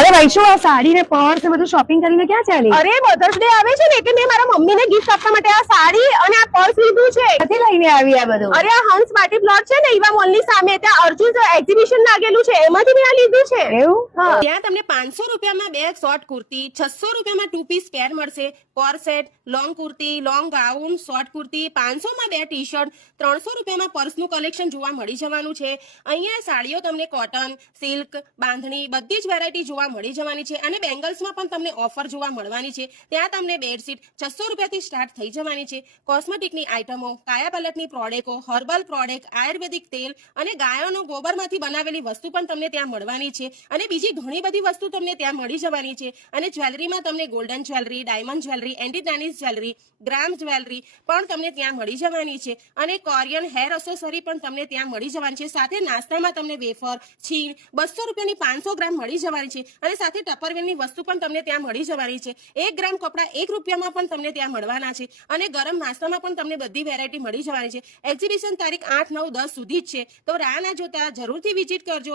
અરે વૈશુ આ સાડી ને પર્સ ને બધું શોપિંગ કરીને ક્યાં ચાલી? અરે મધર્સ ડે આવે છે ને એટલે મેં મારા મમ્મીને ગિફ્ટ આપવા માટે આ સાડી અને આ પર્સ લીધું છે. ક્યાંથી લઈને આવી આ બધું? અરે આ હંસ પાર્ટી પ્લોટ છે ને ઈવા મોલ ની સામે, ત્યાં અર્જુન એક્ઝિબિશન લાગેલું છે, એમાંથી મેં આ લીધું છે. એવું? હા. ત્યાં તમને 500 રૂપિયામાં બે શોર્ટ કુર્તી, 600 રૂપિયામાં 2 પીસ પેર મળશે, core set, long kurti, long gown, short kurti, 500 માં બે ટી શર્ટ, 300 રૂપિયામાં પર્સનું કલેક્શન જોવા મળી જવાનું છે. અહીંયા સાડીઓ તમને કોટન, સિલ્ક, બાંધણી બધી જ વેરાયટી જોવા મળી જવાની છે અને બેંગલ્સમાં પણ તમને ઓફર જોવા મળવાની છે. ત્યાં તમને બેડશીટ 600 રૂપિયાથી સ્ટાર્ટ થઈ જવાની છે. કોસ્મેટિકની આઇટમો, કાયા પેલેટની પ્રોડક્ટો, હર્બલ પ્રોડક્ટ, આયુર્વેદિક તેલ અને ગાયોનો ગોબરમાંથી બનાવેલી વસ્તુ પણ તમને ત્યાં મળવાની છે અને બીજી ઘણી બધી વસ્તુ તમને ત્યાં મળી જવાની છે. અને જ્વેલરીમાં તમને golden jewellery, diamond jewellery, antitarnish jewellery, gram jewellery પણ તમને ત્યાં મળી જવાની છે અને કોરિયન હેર એસેસરી પણ તમને ત્યાં મળી જવાની છે. સાથે નાસ્તામાં તમને વેફર, છીણ 200 રૂપિયાની 500 ગ્રામ મળી જવાની છે અને સાથે ટપરવેલની વસ્તુ પણ તમને ત્યાં મળી જવાની છે. 1 ગ્રામ કપડા 1 રૂપિયામાં પણ તમને ત્યાં મળવાના છે અને ગરમ નાસ્તામાં પણ તમને બધી વેરાયટી મળી જવાની છે. એક્ઝિબિશન તારીખ 8, 9, 10 સુધી જ છે, તો રાહ ના જોતા જરૂરથી વિઝિટ કરજો.